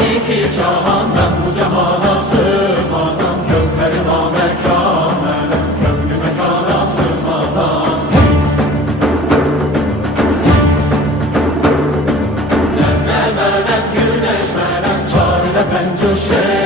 iki cahan ben bu cahana sığmazam. Kökleri namekâmele, köklü mekana sığmazam. Zerre menem, güneş menem, çar ile pencuşe